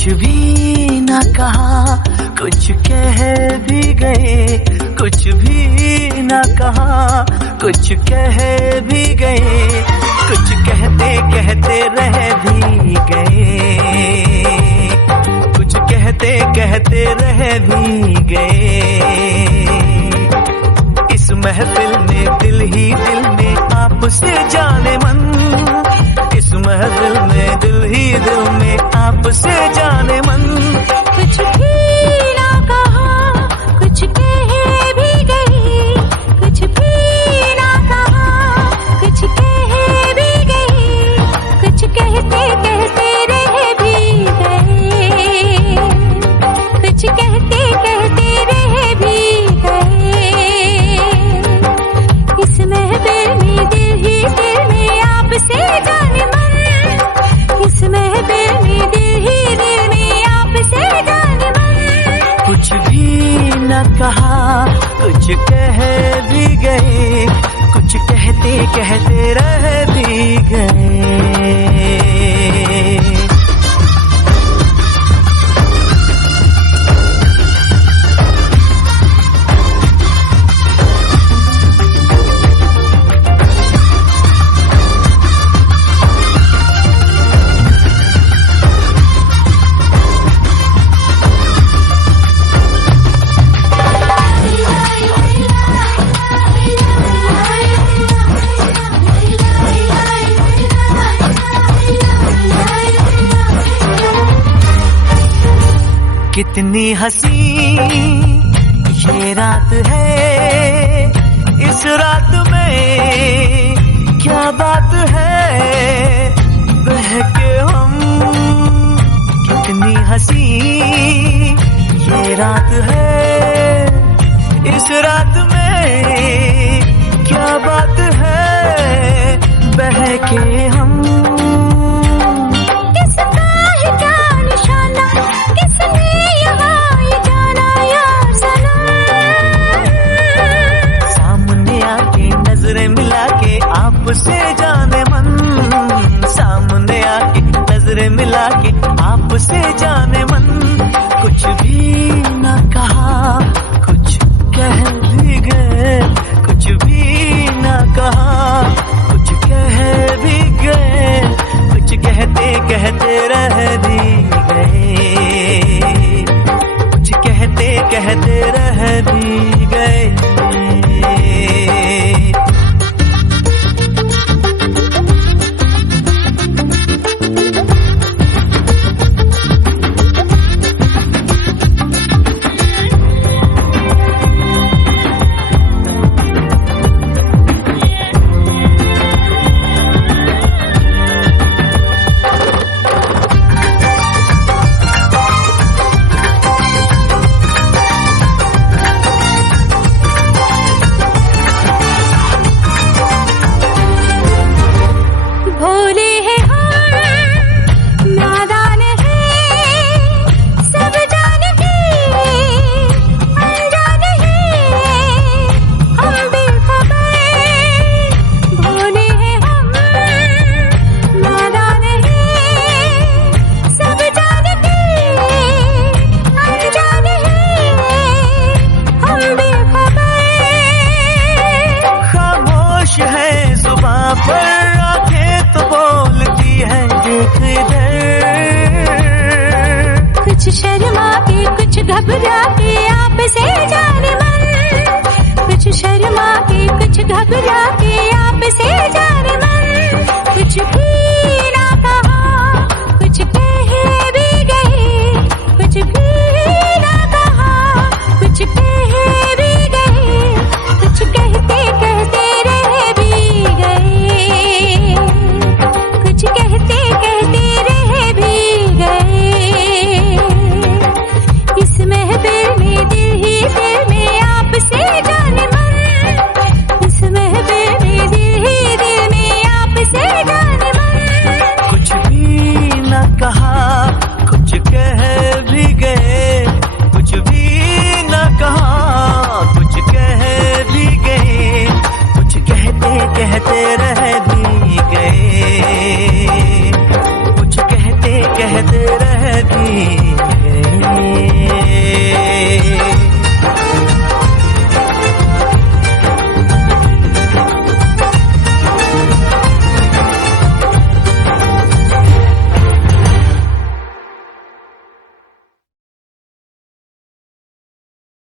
कुछ भी ना कहा, कुछ कह भी गए, कुछ भी ना कहा, कुछ कह भी गए, कुछ कहते कहते रह भी गए, कुछ कहते कहते रह भी गए। इस महफिल में दिल ही दिल में आपसे जाने मन, इस महफिल में दिल ही दिल में आपसे जाने मन। कुछ भी ना कहा, कुछ कह भी गए, कुछ भी ना कहा, कुछ कह भी गए, कुछ कहते कहते रह भी गए, कुछ कहते कहते रह भी गए। इस महफिल में दिल ही दिल में आपसे जाने मन, इस महफिल में दिल ही दिल में आपसे जाने मन। कुछ भी न कहा, कुछ कह भी गए, कुछ कहते कहते रह भी गए। कितनी हसी ये रात है, इस रात में क्या बात है, बहके हम। कितनी हसी ये रात है, इस रात में क्या बात है, बहके हम। आपसे जाने मन, सामने आके नजरें मिला के आपसे जाने मन। कुछ भी ना कहा, कुछ कह भी गए, कुछ भी ना कहा, कुछ कह भी गए, कुछ कहते कहते रह भी गए, कुछ कहते कहते रह भी गए। पर आंखें तो बोलती है देख इधर, कुछ शर्मा के कुछ घबरा के आपसे जाने मन, कुछ शर्मा के कुछ घबरा के आपसे जाने मन। कुछ भी ना कहा, कुछ कह भी गए, कुछ भी ना कहा, कुछ कह भी गए, कुछ कहते कहते रह भी गए, कुछ कहते कहते रह भी गए। इस महफिल में दिल ही दिल में आपसे जाने मन, इस महफिल में दिल ही दिल भी